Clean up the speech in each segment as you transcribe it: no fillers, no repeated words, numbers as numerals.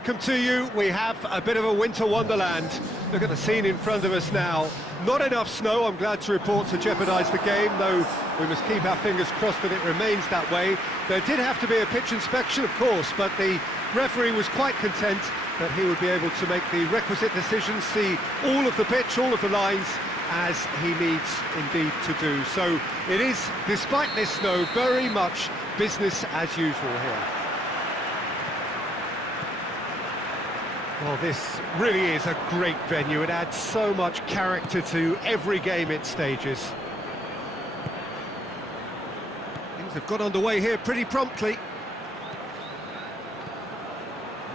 Welcome to you. We have a bit of a winter wonderland. Look at the scene in front of us now. Not enough snow, I'm glad to report, to jeopardise the game, though we must keep our fingers crossed that it remains that way. There did have to be a pitch inspection, of course, but the referee was quite content that he would be able to make the requisite decisions, see all of the pitch, all of the lines, as he needs indeed to do. So it is, despite this snow, very much business as usual here. Well, this really is a great venue. It adds so much character to every game it stages. Things have got underway here pretty promptly.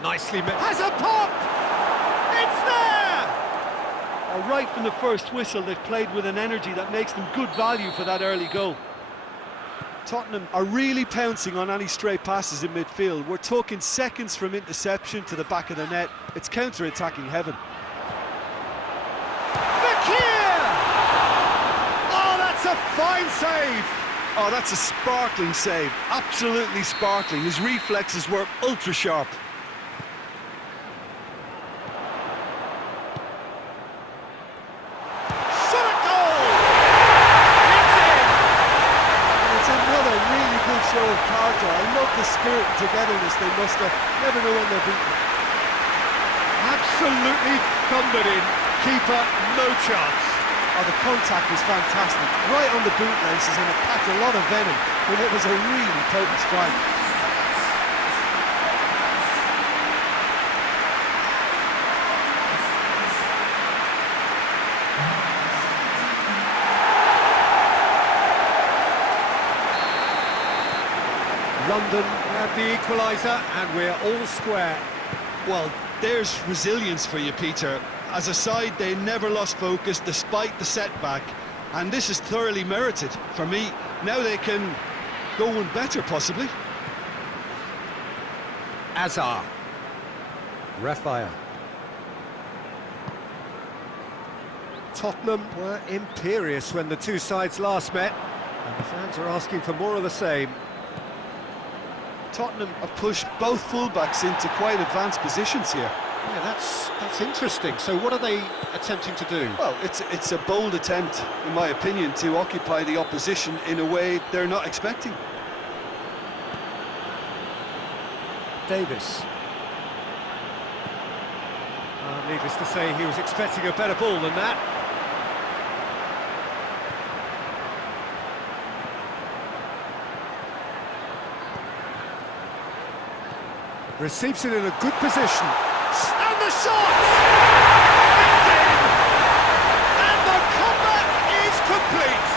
Nicely met. Has a pop! It's there! Well, right from the first whistle, they've played with an energy that makes them good value for that early goal. Tottenham are really pouncing on any stray passes in midfield. We're talking seconds from interception to the back of the net. It's counter-attacking heaven. Fekir! Oh, that's a fine save! Oh, that's a sparkling save. Absolutely sparkling. His reflexes were ultra-sharp. Show of character. I love the spirit and togetherness they muster. Never know when they're beaten. Absolutely thundered in. Keeper, no chance. Oh, the contact was fantastic. Right on the bootlaces, and it packed a lot of venom for what was a really potent strike. London had the equaliser, and we're all square. Well, there's resilience for you, Peter. As a side, they never lost focus despite the setback, and this is thoroughly merited for me. Now they can go one better, possibly. Azar. Raphael. Tottenham were imperious when the two sides last met, and the fans are asking for more of the same. Tottenham have pushed both fullbacks into quite advanced positions here. Yeah, that's interesting. So what are they attempting to do? Well, it's a bold attempt, in my opinion, to occupy the opposition in a way they're not expecting. Davis. Needless to say, he was expecting a better ball than that. Receives it in a good position. And the shot! It's in! And the comeback is complete!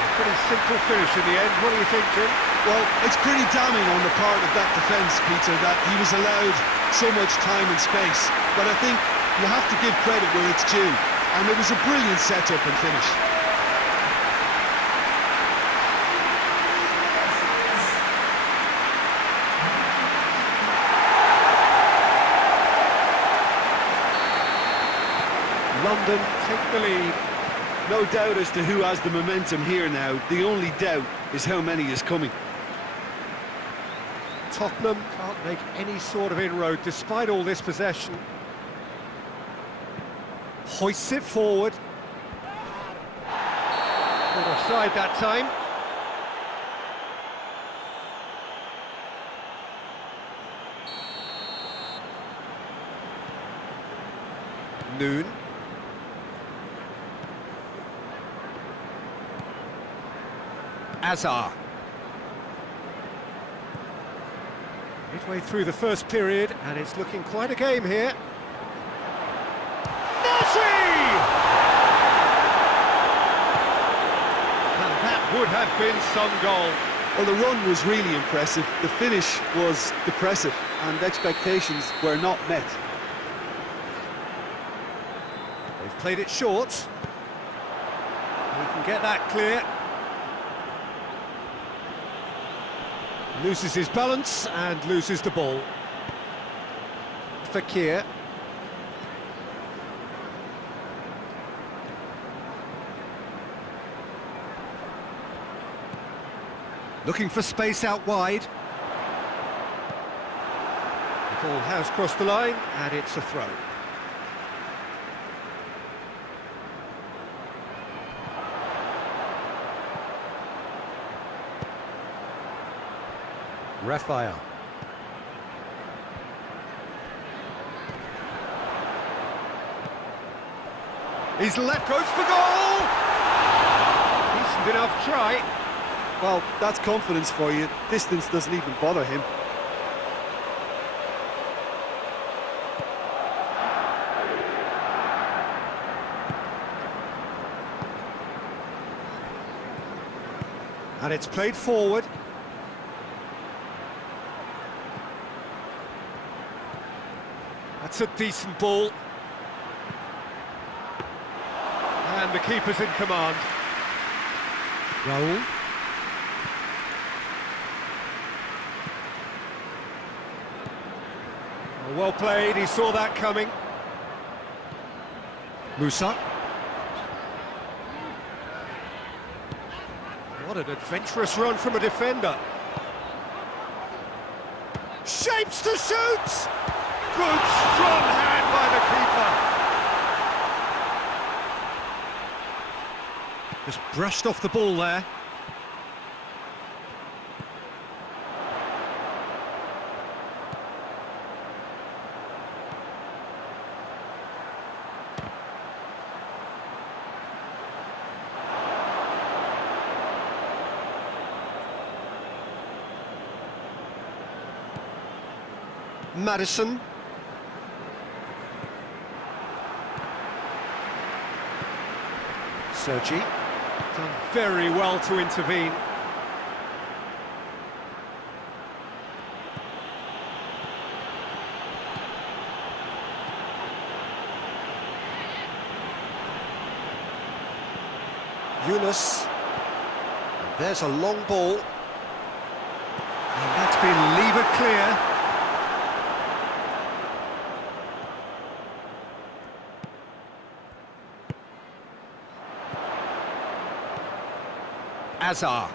A pretty simple finish in the end. What do you think, Jim? Well, it's pretty damning on the part of that defence, Peter, that he was allowed so much time and space. But I think you have to give credit where it's due. And it was a brilliant set-up and finish. London take the lead. No doubt as to who has the momentum here now. The only doubt is how many is coming. Tottenham can't make any sort of inroad despite all this possession. Hoists it forward. Not offside that time. Noon. Azar. Midway through the first period, and it's looking quite a game here. Messi! And that would have been some goal. Well, the run was really impressive. The finish was depressive, and expectations were not met. They've played it short. We can get that clear. Loses his balance and loses the ball. Fekir. Looking for space out wide. Ball has crossed the line, and it's a throw. Raphael. His left goes for goal! Decent enough try. Well, that's confidence for you. Distance doesn't even bother him. And it's played forward. That's a decent ball. And the keeper's in command. Raul. Well played, he saw that coming. Musa. What an adventurous run from a defender. Shapes to shoot! Good, strong hand by the keeper. Just brushed off the ball there. Madison. Sergi. Done very well to intervene. Yunus. And there's a long ball. And that's been levered clear. Azar.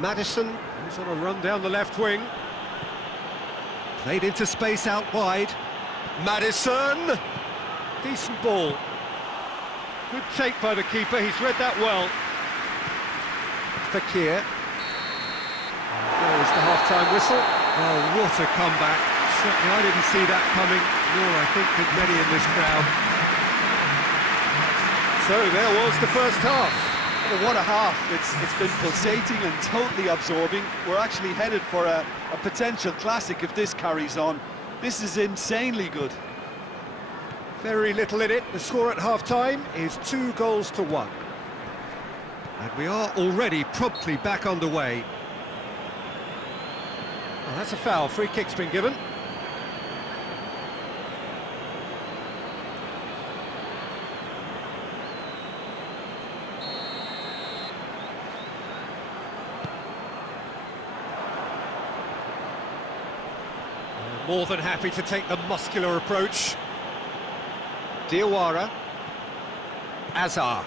Madison, who's on a run down the left wing. Played into space out wide. Madison! Decent ball. Good take by the keeper, he's read that well. Fakir. There's the half-time whistle. Oh, what a comeback. Certainly I didn't see that coming, nor I think did many in this crowd. So there was the first half. Well, what a half. It's been pulsating and totally absorbing. We're actually headed for a potential classic if this carries on. This is insanely good. Very little in it. The score at half-time is 2-1. And we are already promptly back underway. Well, that's a foul. Free kick's been given. More than happy to take the muscular approach. Diawara. Azar.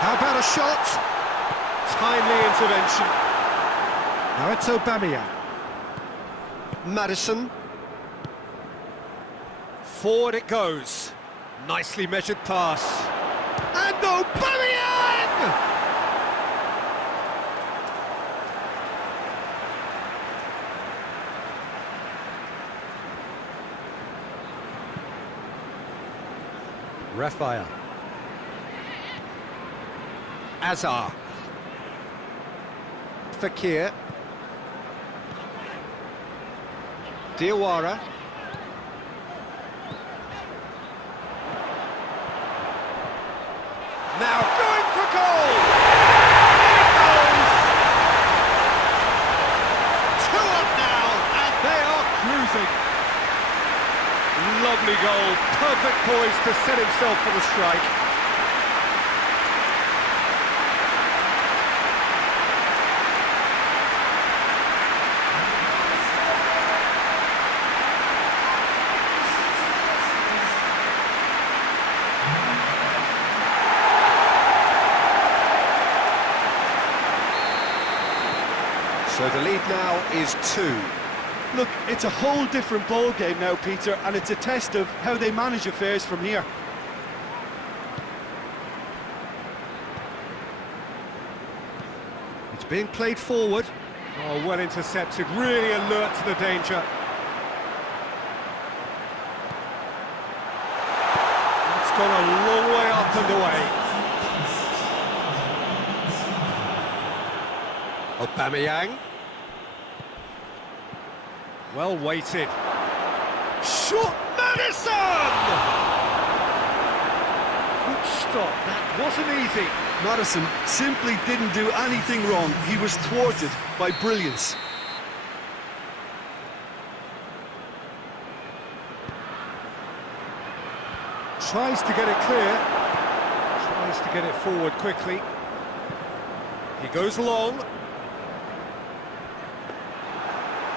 How about a shot? Timely intervention. Now it's Aubameyang. Madison. Forward it goes. Nicely measured pass. And Aubameyang! Raphael. Azar. Fakir. Diawara. Now going for goal! It goes! 2 up now, and they are cruising. Lovely goal, perfect poise to set himself for the strike. So the lead now is 2. Look, it's a whole different ball game now, Peter, and it's a test of how they manage affairs from here. It's being played forward. Oh, well intercepted, really alert to the danger. It's gone a long way up and away. Aubameyang. Well weighted. Shot, Madison! Good stop, that wasn't easy. Madison simply didn't do anything wrong. He was thwarted by brilliance. Tries to get it clear. Tries to get it forward quickly. He goes long.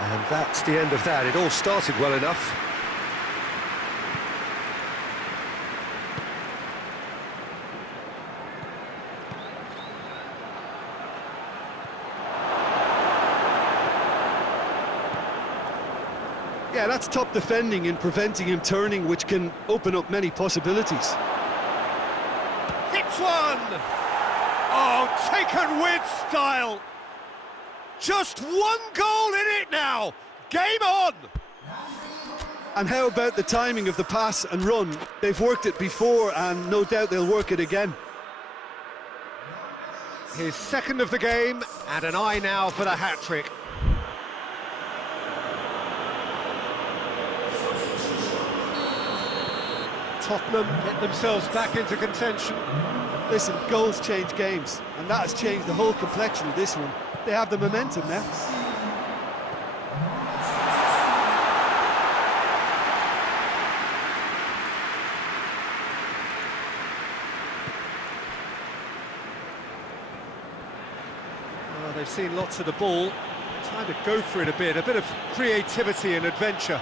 And that's the end of that. It all started well enough. Yeah, that's top defending and preventing him turning, which can open up many possibilities. Hits one! Oh, taken with style! Just one goal in it now! Game on! And how about the timing of the pass and run? They've worked it before and no doubt they'll work it again. His second of the game, and an eye now for the hat-trick. Tottenham get themselves back into contention. Listen, goals change games, and that has changed the whole complexion of this one. They have the momentum now. Well, they've seen lots of the ball. Time to go for it a bit of creativity and adventure.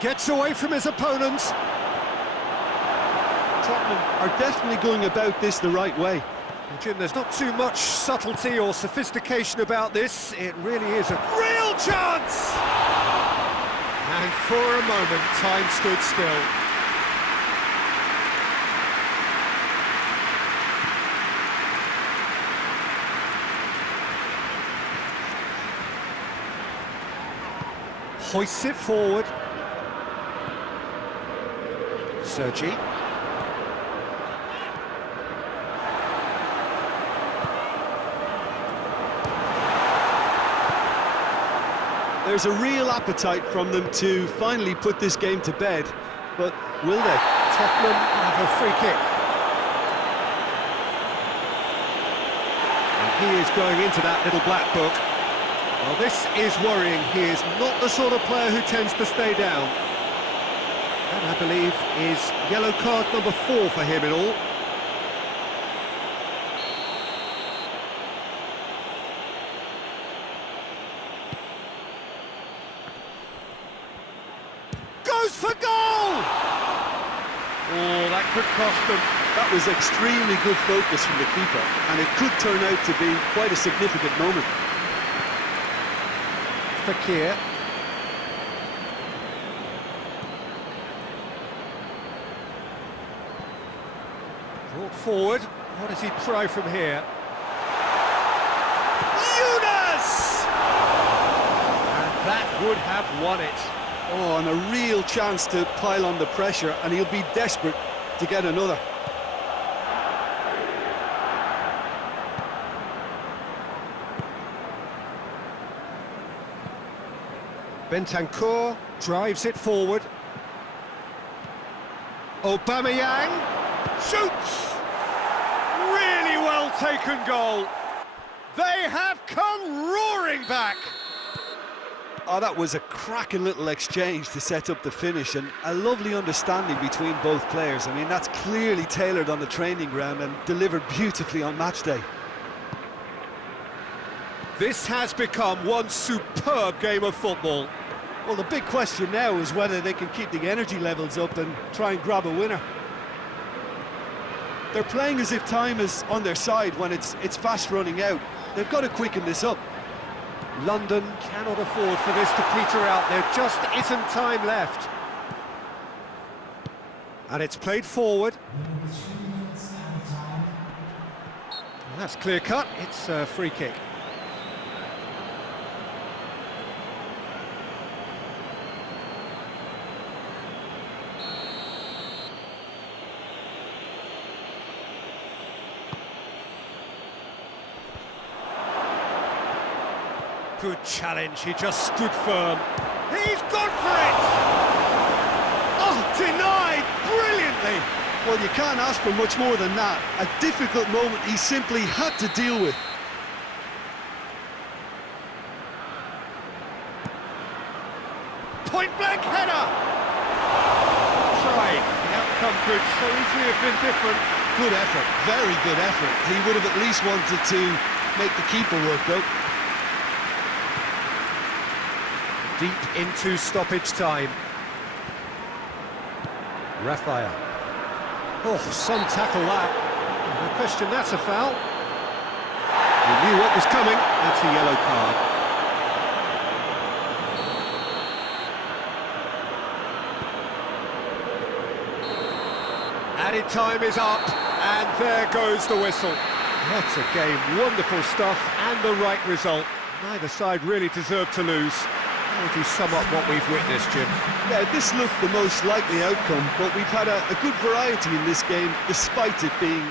Gets away from his opponents. Tottenham are definitely going about this the right way. Well, Jim, there's not too much subtlety or sophistication about this. It really is a real chance! And for a moment, time stood still. Hoists it forward. Sergi. There's a real appetite from them to finally put this game to bed, but will they? Tottenham have a free kick. And he is going into that little black book. Well, this is worrying. He is not the sort of player who tends to stay down. That, I believe, is yellow card number 4 for him in all. Goes for goal! Oh, that could cost them. That was extremely good focus from the keeper, and it could turn out to be quite a significant moment. Fakir. Brought forward. What does he try from here? Younes! And that would have won it. Oh, and a real chance to pile on the pressure, and he'll be desperate to get another. Bentancur drives it forward. Aubameyang shoots! Really well taken goal. They have come roaring back. Oh, that was a cracking little exchange to set up the finish, and a lovely understanding between both players. I mean, that's clearly tailored on the training ground and delivered beautifully on match day. This has become one superb game of football. Well, the big question now is whether they can keep the energy levels up and try and grab a winner. They're playing as if time is on their side when it's fast running out. They've got to quicken this up. London cannot afford for this to peter out. There just isn't time left. And it's played forward. That's clear cut. It's a free kick. Good challenge, he just stood firm. He's gone for it! Oh, denied brilliantly! Well, you can't ask for much more than that. A difficult moment he simply had to deal with. Point blank header! Trying. The outcome could so easily have been different. Good effort, very good effort. He would have at least wanted to make the keeper work, though. Deep into stoppage time. Raphael. Oh, some tackle that. No question, that's a foul. He knew what was coming. That's a yellow card. Added time is up, and there goes the whistle. What a game, wonderful stuff, and the right result. Neither side really deserved to lose. How would you sum up what we've witnessed, Jim? Yeah, this looked the most likely outcome, but we've had a good variety in this game, despite it being